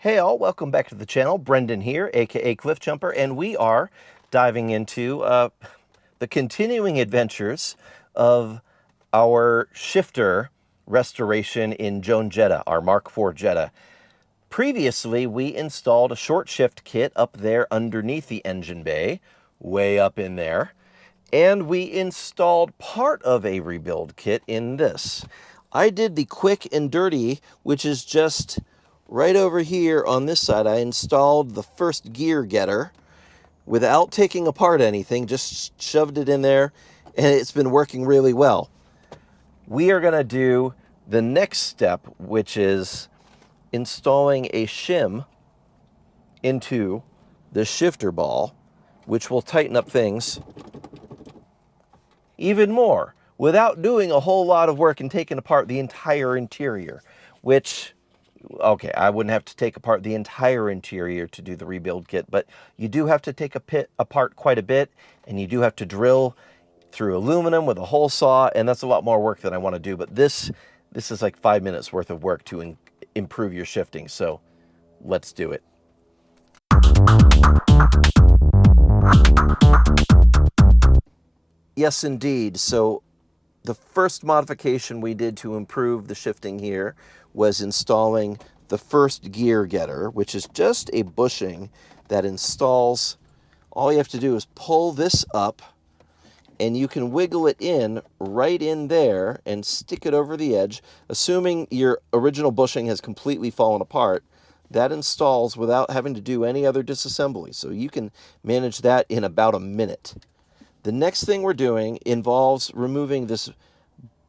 Hey all, welcome back to the channel. Brendan here, aka Cliff Jumper, and we are diving into the continuing adventures of our shifter restoration in Joan Jetta, our Mk4 Jetta. Previously, we installed a short shift kit up there underneath the engine bay, way up in there, and we installed part of a rebuild kit in this. I did the quick and dirty, which is just right over here on this side. I installed the first gear getter without taking apart anything, just shoved it in there, and it's been working really well. We are going to do the next step, which is installing a shim into the shifter ball, which will tighten up things even more without doing a whole lot of work and taking apart the entire interior, which, okay, I wouldn't have to take apart the entire interior to do the rebuild kit, but you do have to take apart quite a bit, and you do have to drill through aluminum with a hole saw, and that's a lot more work than I want to do. But this is like 5 minutes worth of work to improve your shifting, so let's do it. Yes, indeed. So the first modification we did to improve the shifting here was installing the first gear getter, which is just a bushing that installs. All you have to do is pull this up, and you can wiggle it in right in there and stick it over the edge. Assuming your original bushing has completely fallen apart, that installs without having to do any other disassembly. So you can manage that in about a minute. The next thing we're doing involves removing this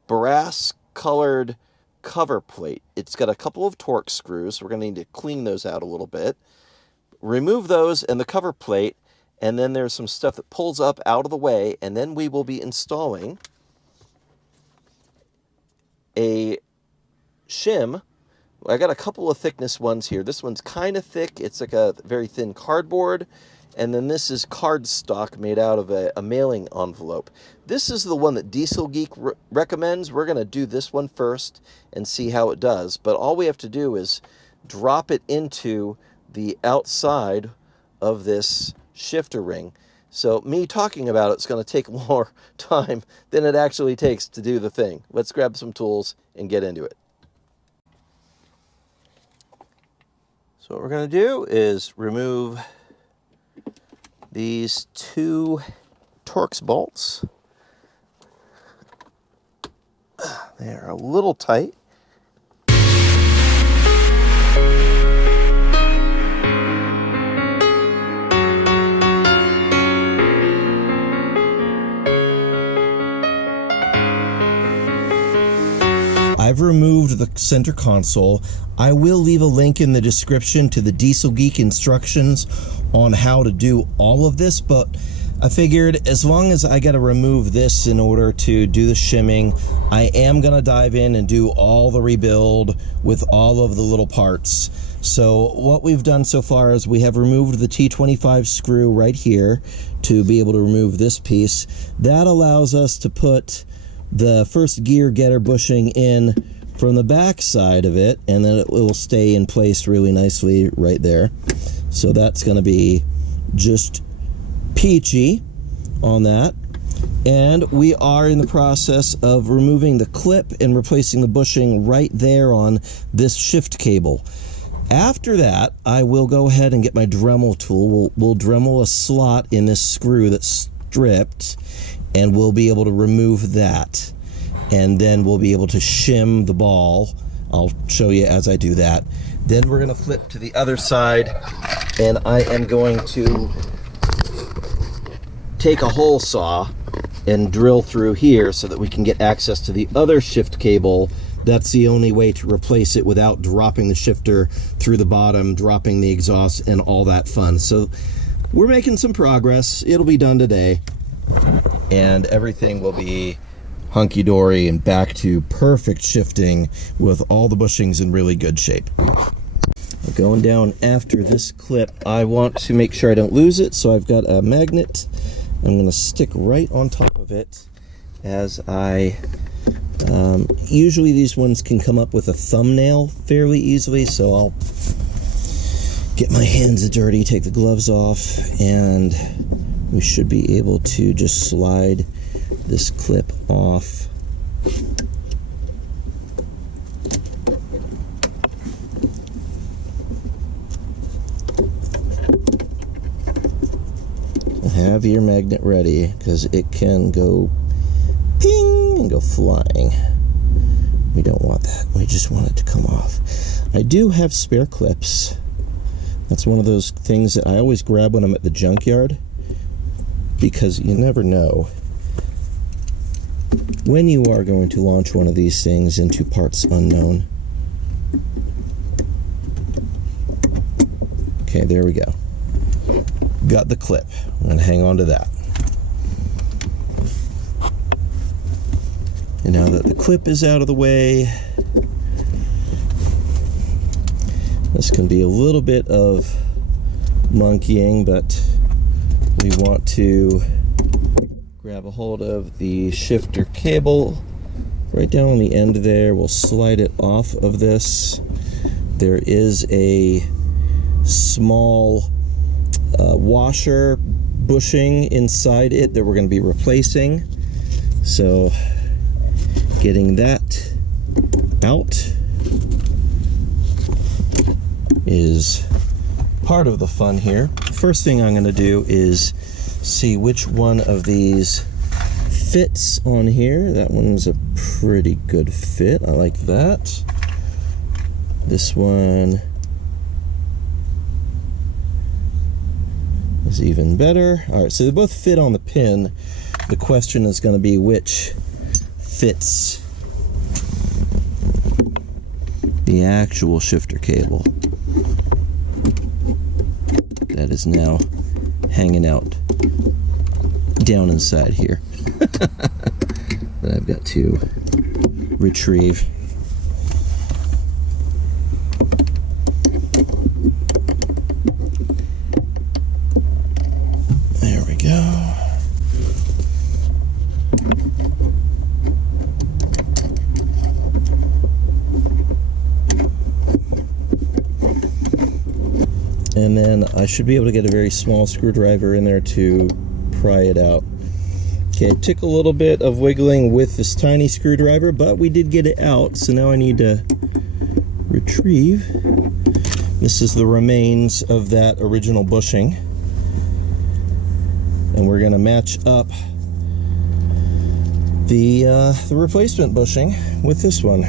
brass-colored cover plate. It's got a couple of Torx screws. We're going to need to clean those out a little bit. Remove those and the cover plate, and then there's some stuff that pulls up out of the way, and then we will be installing a shim. I got a couple of thickness ones here. This one's kind of thick. It's like a very thin cardboard. And then this is cardstock made out of a mailing envelope. This is the one that Dieselgeek recommends. We're going to do this one first and see how it does. But all we have to do is drop it into the outside of this shifter ring. So me talking about it's going to take more time than it actually takes to do the thing. Let's grab some tools and get into it. So what we're going to do is remove these two Torx bolts. They're a little tight. I've removed the center console. I will leave a link in the description to the Dieselgeek instructions on how to do all of this, but I figured as long as I got to remove this in order to do the shimming, I am going to dive in and do all the rebuild with all of the little parts. So what we've done so far is we have removed the T25 screw right here to be able to remove this piece. That allows us to put the first gear getter bushing in from the back side of it, and then it will stay in place really nicely right there. So that's going to be just peachy on that. And we are in the process of removing the clip and replacing the bushing right there on this shift cable. After that, I will go ahead and get my Dremel tool. We'll Dremel a slot in this screw that's stripped, and we'll be able to remove that. And then we'll be able to shim the ball. I'll show you as I do that. Then we're going to flip to the other side, and I am going to take a hole saw and drill through here so that we can get access to the other shift cable. That's the only way to replace it without dropping the shifter through the bottom, dropping the exhaust, and all that fun. So we're making some progress. It'll be done today, and everything will be hunky-dory and back to perfect shifting with all the bushings in really good shape. Going down after this clip, I want to make sure I don't lose it, so I've got a magnet. I'm going to stick right on top of it as I usually these ones can come up with a thumbnail fairly easily, so I'll Get my hands dirty, take the gloves off, and we should be able to just slide this clip off. Have your magnet ready, because it can go ping and go flying. We don't want that. We just want it to come off. I do have spare clips. That's one of those things that I always grab when I'm at the junkyard, because you never know when you are going to launch one of these things into parts unknown. Okay, there we go. Got the clip. I'm going to hang on to that. And now that the clip is out of the way, this can be a little bit of monkeying, but we want to grab a hold of the shifter cable right down on the end there. We'll slide it off of this. There is a small washer bushing inside it that we're going to be replacing, so getting that out is part of the fun here. First thing I'm going to do is see which one of these fits on here. That one's a pretty good fit. I like that. This one is even better. All right, so they both fit on the pin. The question is going to be which fits the actual shifter cable that is now hanging out down inside here that I've got to retrieve. There we go. And then I should be able to get a very small screwdriver in there to pry it out. Okay, it took a little bit of wiggling with this tiny screwdriver, but we did get it out, so now I need to retrieve. This is the remains of that original bushing. And we're going to match up the replacement bushing with this one.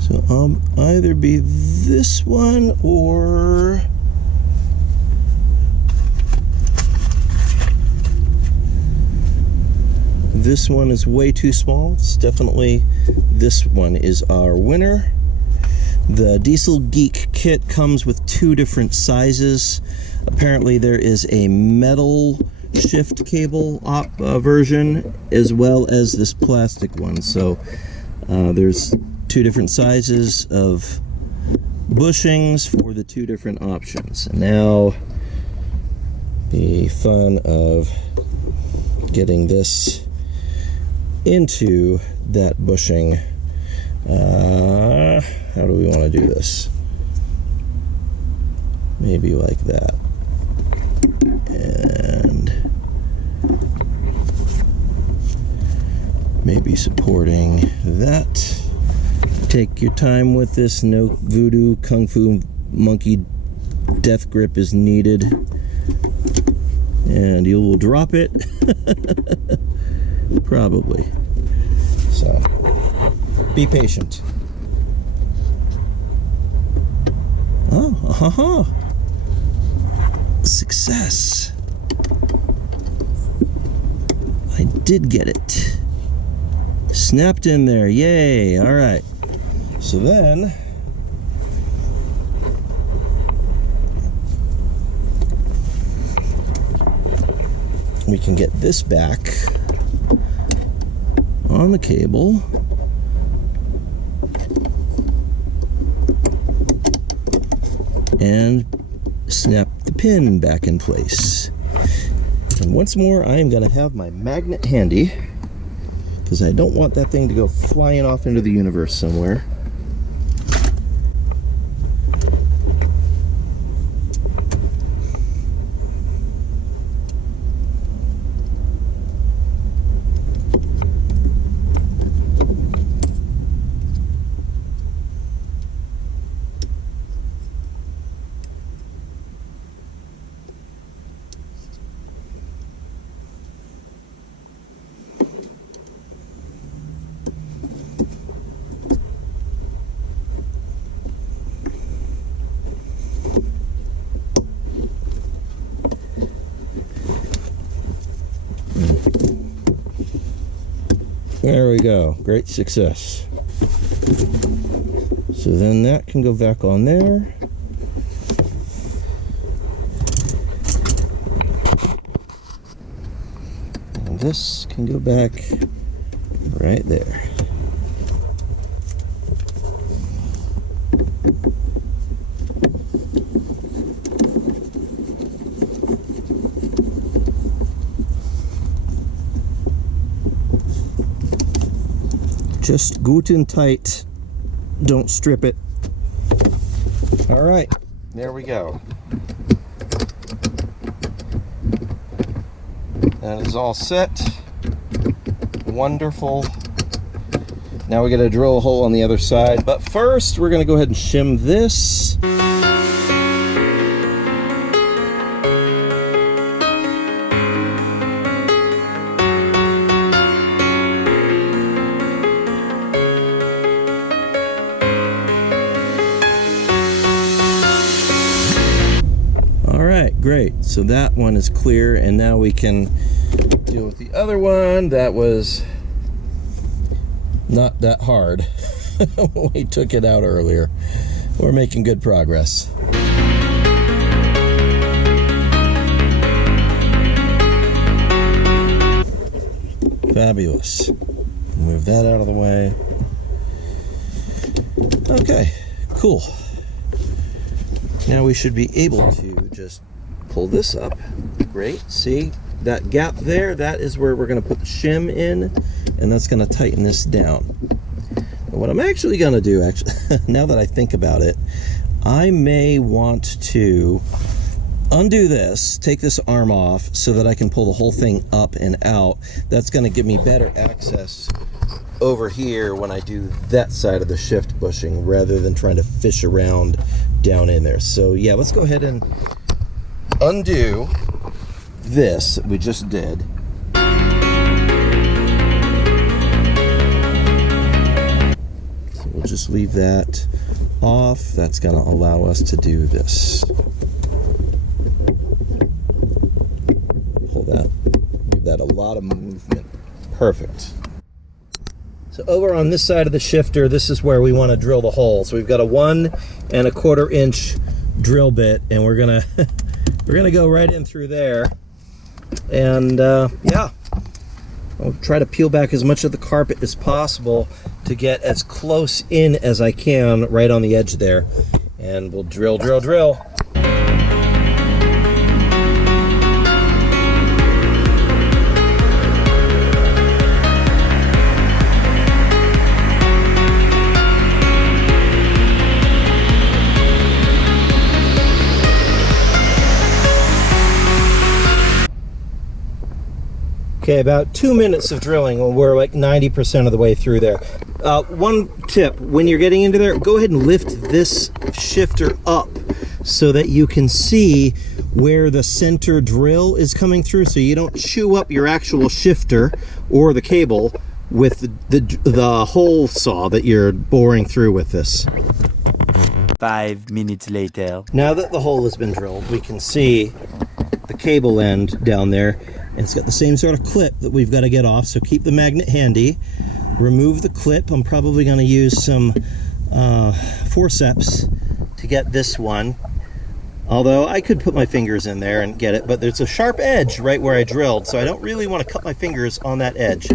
So I'll either be this one or this one is way too small. It's definitely this one is our winner. The Dieselgeek kit comes with two different sizes. Apparently there is a metal shift cable version as well as this plastic one. So there's two different sizes of bushings for the two different options. And now the fun of getting this into that bushing. How do we want to do this? Maybe like that. And maybe supporting that. Take your time with this. No voodoo kung fu monkey death grip is needed. And you will drop it. Probably. So be patient. Oh, success. I did get it. Snapped in there. Yay. All right. So then we can get this back on the cable. And snap the pin back in place. And once more, I am going to have my magnet handy, because I don't want that thing to go flying off into the universe somewhere. we go. Great success. So then that can go back on there. And this can go back right there. Just gut and tight. Don't strip it. All right, there we go. That is all set. Wonderful. Now we got to drill a hole on the other side, but first we're going to go ahead and shim this. Great, so that one is clear, and now we can deal with the other one. That was not that hard. We took it out earlier. We're making good progress. Fabulous. Move that out of the way. Okay, cool. Now we should be able to just pull this up. Great. See that gap there? That is where we're going to put the shim in, and that's going to tighten this down. But what I'm actually going to do, now that I think about it, I may want to undo this, take this arm off so that I can pull the whole thing up and out. That's going to give me better access over here when I do that side of the shift bushing rather than trying to fish around down in there. So yeah, let's go ahead and undo this that we just did. So we'll just leave that off. That's going to allow us to do this. Pull that, give that a lot of movement. Perfect. So over on this side of the shifter, this is where we want to drill the hole. So we've got a 1 1/4 inch drill bit, and we're gonna we're gonna go right in through there. And yeah, I'll try to peel back as much of the carpet as possible to get as close in as I can right on the edge there. And we'll drill, drill, drill. Okay, about 2 minutes of drilling. We're like 90% of the way through there. One tip, when you're getting into there, go ahead and lift this shifter up so that you can see where the center drill is coming through, so you don't chew up your actual shifter or the cable with the hole saw that you're boring through with this. 5 minutes later. Now that the hole has been drilled, we can see the cable end down there. And it's got the same sort of clip that we've got to get off, so keep the magnet handy. Remove the clip. I'm probably going to use some forceps to get this one. Although I could put my fingers in there and get it, but there's a sharp edge right where I drilled, so I don't really want to cut my fingers on that edge.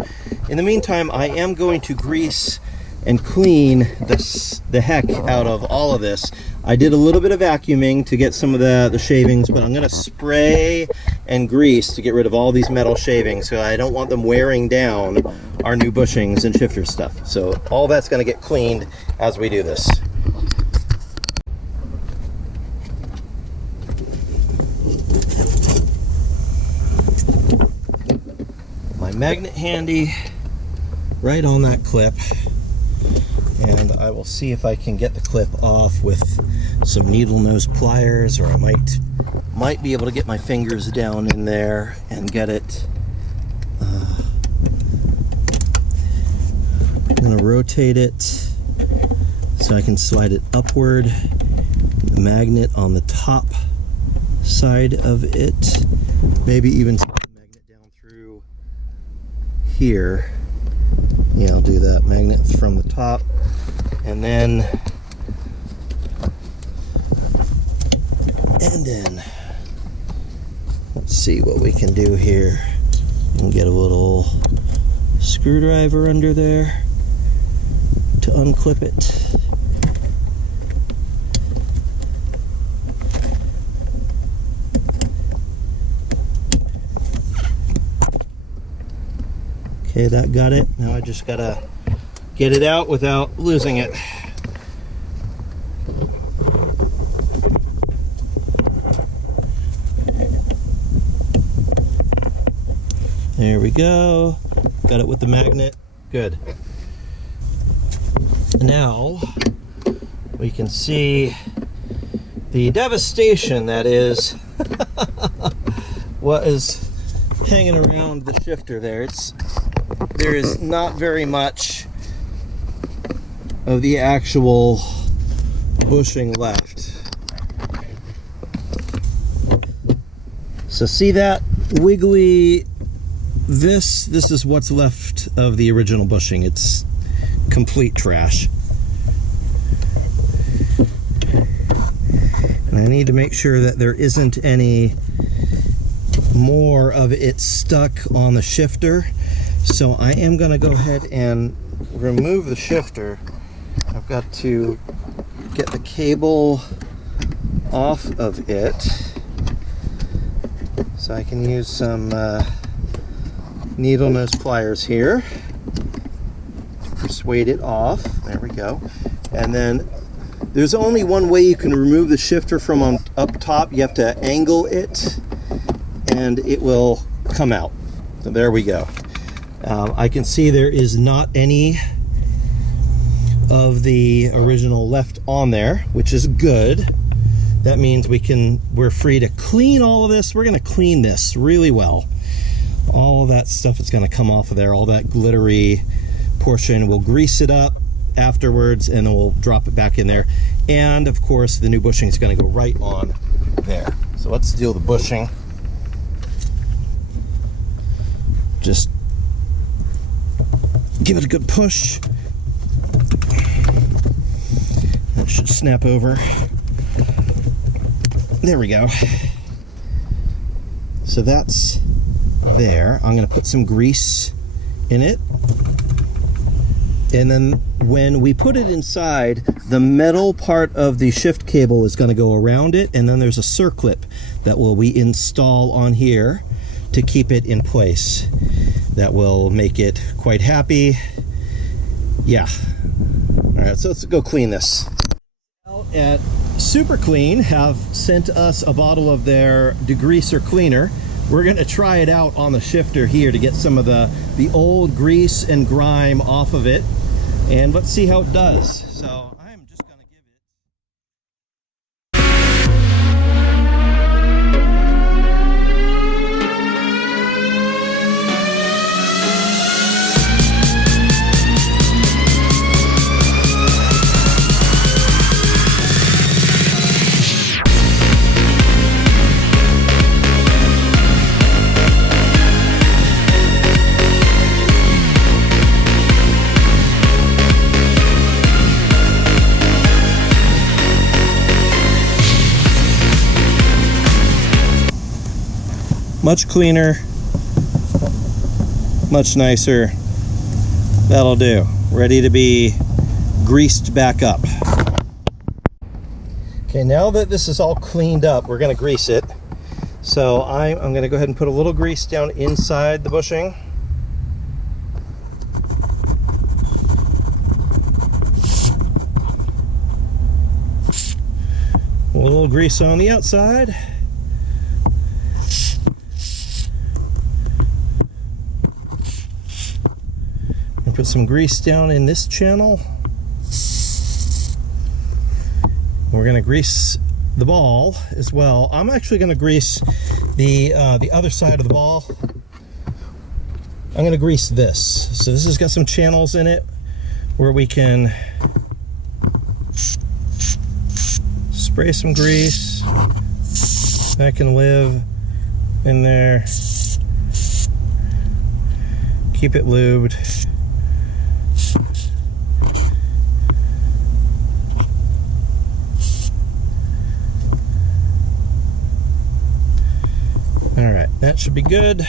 In the meantime, I am going to grease and clean the heck out of all of this. I did a little bit of vacuuming to get some of the shavings, but I'm going to spray and grease to get rid of all these metal shavings, so I don't want them wearing down our new bushings and shifter stuff. So all that's going to get cleaned as we do this. My magnet handy right on that clip. And I will see if I can get the clip off with some needle nose pliers, or I might be able to get my fingers down in there and get it. I'm going to rotate it so I can slide it upward. The magnet on the top side of it. Maybe even slide the magnet down through here. Yeah, I'll do that. Magnet from the top, and then let's see what we can do here. And get a little screwdriver under there to unclip it. Okay, that got it. Now I just gotta get it out without losing it. There we go. Got it with the magnet. Good. Now we can see the devastation that is what is hanging around the shifter there. There is not very much of the actual bushing left. So see that wiggly, this is what's left of the original bushing. It's complete trash. And I need to make sure that there isn't any more of it stuck on the shifter. So I am going to go ahead and remove the shifter. I've got to get the cable off of it. So I can use some needle nose pliers here to persuade it off. There we go. And then there's only one way you can remove the shifter from up top. You have to angle it and it will come out. So there we go. I can see there is not any of the original left on there, which is good. That means we're free to clean all of this. We're going to clean this really well. All of that stuff is going to come off of there, all that glittery portion. We'll grease it up afterwards and then we'll drop it back in there. And of course the new bushing is going to go right on there. So let's do the bushing. Just give it a good push. That should snap over. There we go. So that's there. I'm going to put some grease in it. And then when we put it inside, the metal part of the shift cable is going to go around it, and then there's a circlip that we install on here to keep it in place. That will make it quite happy. Yeah. All right, so let's go clean this. At Super Clean have sent us a bottle of their degreaser cleaner. We're going to try it out on the shifter here to get some of the old grease and grime off of it, and let's see how it does. So I'm just going to give it. Much cleaner, much nicer. That'll do. Ready to be greased back up. Okay, now that this is all cleaned up, we're going to grease it. So I'm going to go ahead and put a little grease down inside the bushing. A little grease on the outside. Put some grease down in this channel. We're going to grease the ball as well. I'm actually going to grease the other side of the ball. I'm going to grease this. So this has got some channels in it where we can spray some grease. That can live in there. Keep it lubed. That should be good.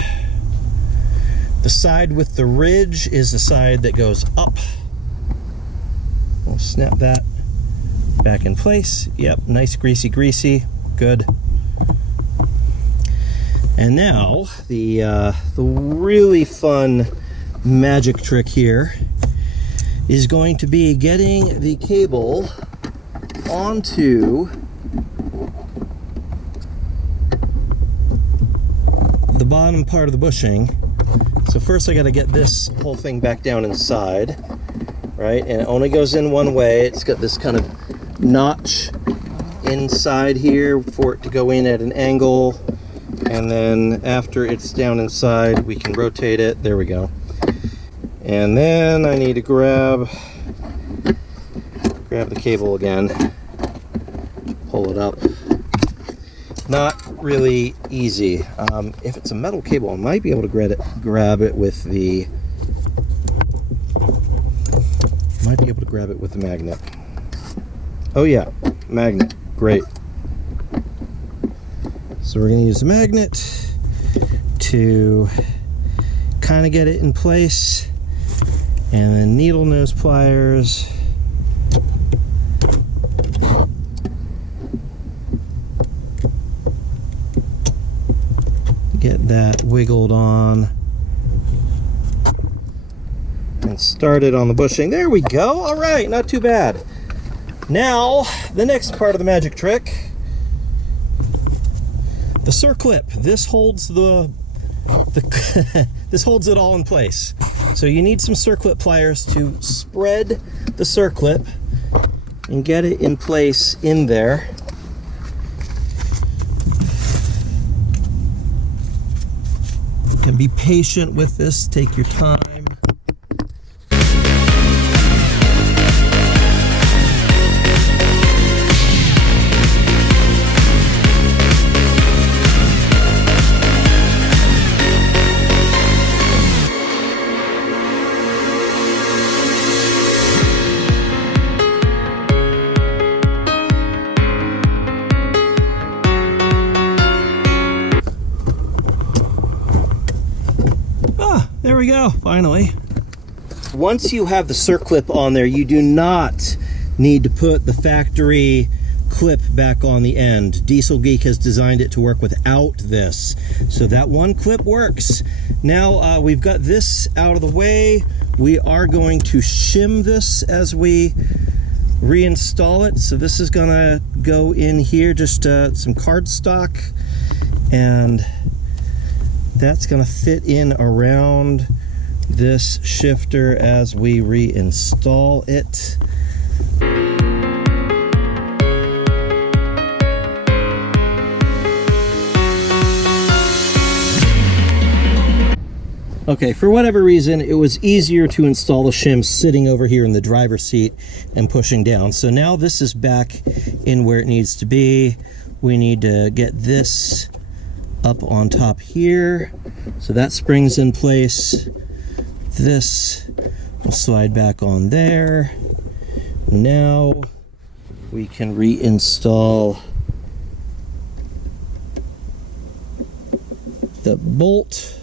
The side with the ridge is the side that goes up. We'll snap that back in place. Yep, nice greasy, good. And now the really fun magic trick here is going to be getting the cable onto the bottom part of the bushing. So first I got to get this whole thing back down inside, right? And it only goes in one way. It's got this kind of notch inside here for it to go in at an angle, and then after it's down inside we can rotate it. There we go. And then I need to grab the cable again, pull it up. Not really easy. If it's a metal cable, I might be able to grab it with the magnet. Oh yeah, magnet, great. So we're going to use the magnet to kind of get it in place, and then needle nose pliers. Get that wiggled on and started on the bushing. There we go. All right, not too bad. Now the next part of the magic trick, the circlip. This holds this holds it all in place. So you need some circlip pliers to spread the circlip and get it in place in there. You can be patient with this, take your time. There we go, finally. Once you have the circlip on there, you do not need to put the factory clip back on the end. Dieselgeek has designed it to work without this. So that one clip works. Now we've got this out of the way. We are going to shim this as we reinstall it. So this is gonna go in here, just some cardstock, and that's going to fit in around this shifter as we reinstall it. Okay, for whatever reason, it was easier to install the shim sitting over here in the driver's seat and pushing down. So now this is back in where it needs to be. We need to get this up on top here, so that spring's in place. This will slide back on there. Now we can reinstall the bolt.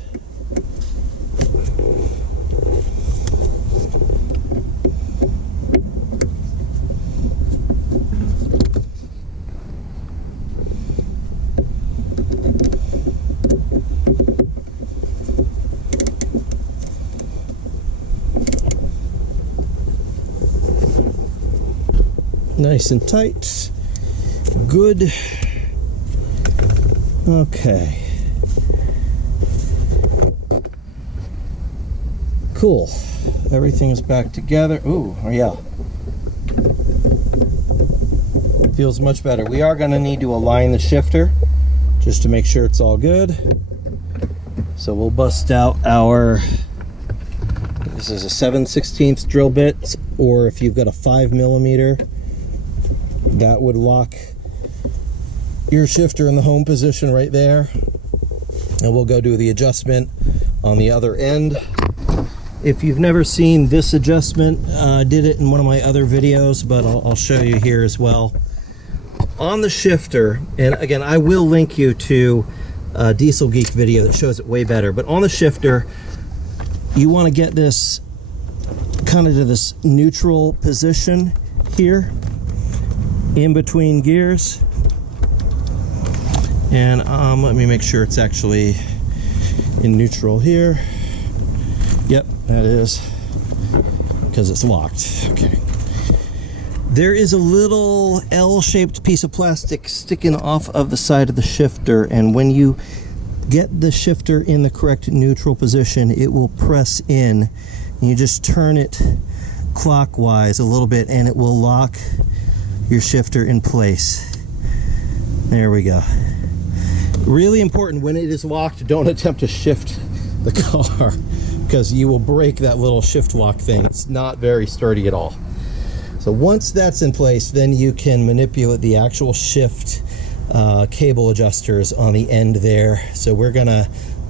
Nice and tight. Good. Okay. Cool. Everything is back together. Ooh, yeah. Feels much better. We are going to need to align the shifter just to make sure it's all good. So we'll bust out our, this is a 7/16 drill bit, or if you've got a 5mm, that would lock your shifter in the home position right there. And we'll go do the adjustment on the other end. If you've never seen this adjustment, I did it in one of my other videos, but I'll show you here as well. On the shifter, and again, I will link you to Dieselgeek video that shows it way better. But on the shifter, you want to get this kind of to this neutral position here in between gears. And let me make sure it's actually in neutral here. Yep, that is, because it's locked. Okay. There is a little L-shaped piece of plastic sticking off of the side of the shifter, and when you get the shifter in the correct neutral position, it will press in, and you just turn it clockwise a little bit and it will lock your shifter in place. There we go. Really important, when it is locked, don't attempt to shift the car because you will break that little shift lock thing. It's not very sturdy at all. So once that's in place, then you can manipulate the actual shift cable adjusters on the end there. So we're gonna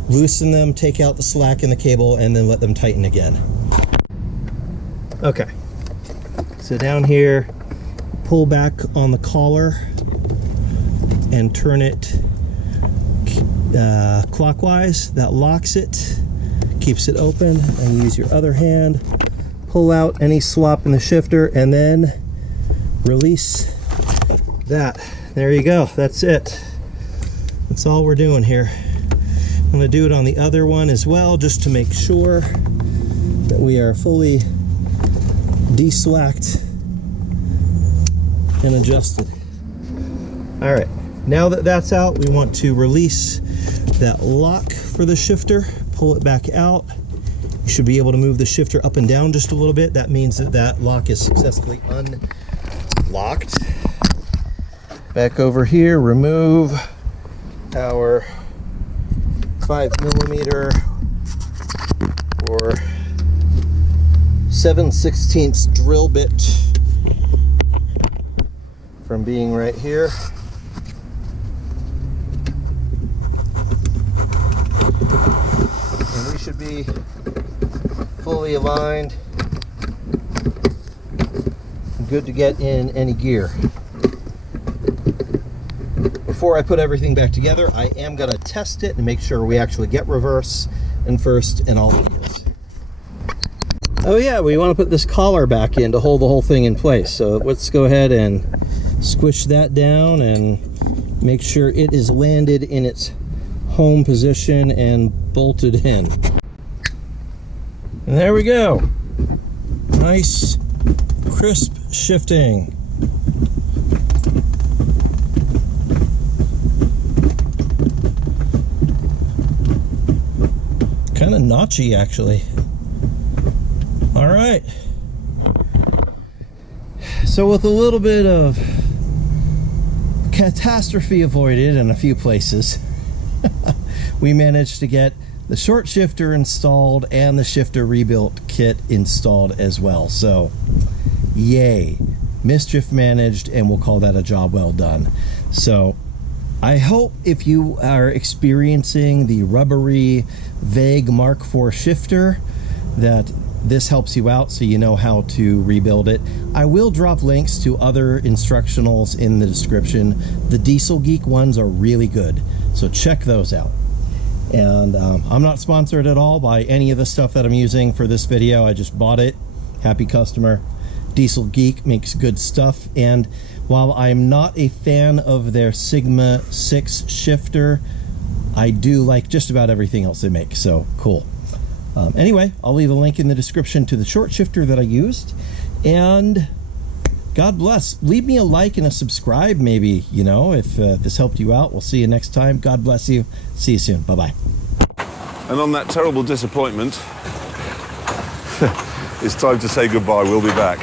loosen them, take out the slack in the cable, and then let them tighten again. Okay, so down here, pull back on the collar and turn it clockwise. That locks it, keeps it open, and use your other hand. Pull out any swap in the shifter and then release that. There you go, that's it. That's all we're doing here. I'm gonna do it on the other one as well, just to make sure that we are fully deslacked and adjusted. All right, now that that's out, we want to release that lock for the shifter, pull it back out. You should be able to move the shifter up and down just a little bit. That means that that lock is successfully unlocked. Back over here, remove our 5mm or 7/16 drill bit from being right here. And we should be fully aligned and good to get in any gear. Before I put everything back together, I am going to test it and make sure we actually get reverse and first in all the gears. Oh yeah, we want to put this collar back in to hold the whole thing in place. So let's go ahead and squish that down and make sure it is landed in its home position and bolted in. And there we go. Nice, crisp shifting. Kind of notchy, actually. All right. So with a little bit of catastrophe avoided in a few places, we managed to get the short shifter installed and the shifter rebuilt kit installed as well. So yay, mischief managed, and we'll call that a job well done. So I hope if you are experiencing the rubbery vague Mk4 shifter that this helps you out so you know how to rebuild it. I will drop links to other instructionals in the description. The Dieselgeek ones are really good, so check those out. And I'm not sponsored at all by any of the stuff that I'm using for this video. I just bought it. Happy customer. Dieselgeek makes good stuff, and while I'm not a fan of their Sigma 6 shifter, I do like just about everything else they make, so cool. Anyway, I'll leave a link in the description to the short shifter that I used, and God bless. Leave me a like and a subscribe, maybe, you know, if this helped you out. We'll see you next time. God bless you. See you soon. Bye-bye. And on that terrible disappointment, it's time to say goodbye. We'll be back.